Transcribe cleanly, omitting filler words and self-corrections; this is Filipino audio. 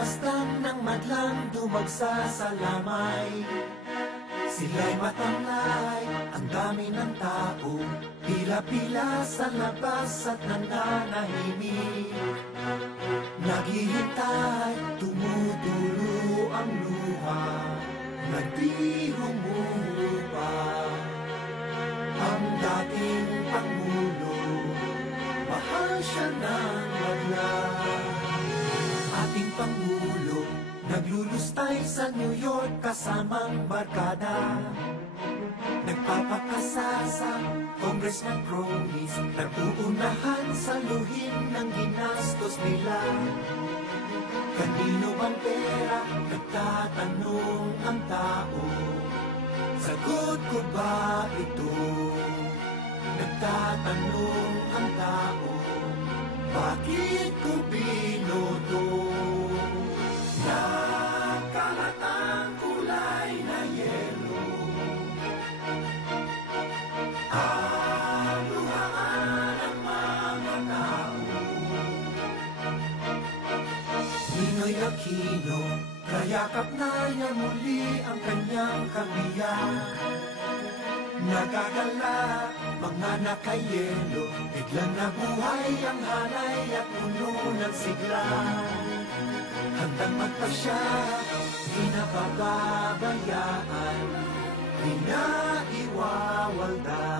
Nagmamasdan ng madlang dumagsa sa lamay. Sila'y matamlay, ang dami ng tao, pila-pila sa labas at nananahimik. Naghihintay, tumutulo ang luha, nagbihumuho pa. Ang dating Pangulo, mahal siya ng magla. Ating Pangulo, naglulustay sa New York kasamang barkada. Nagpapakasasa, Congressman Promis, nag-uunahan sa luhin ng ginastos nila. Kanino bang pera? Nagtatanong ang tao. Sagot ko ba ito? Nagtatanong ang tao. Bakit ko binoto? Nagkalat ang kulay na yelo, ang luhaan ng mga tao. Ninoy Aquino, kayakap na niya muli ang kanyang kabiyak. Nagagala, mga nakayelo, biglang nabuhay ang halay at puno ng sigla. Handang magpasya, di napapabayaan, di na iwawalda.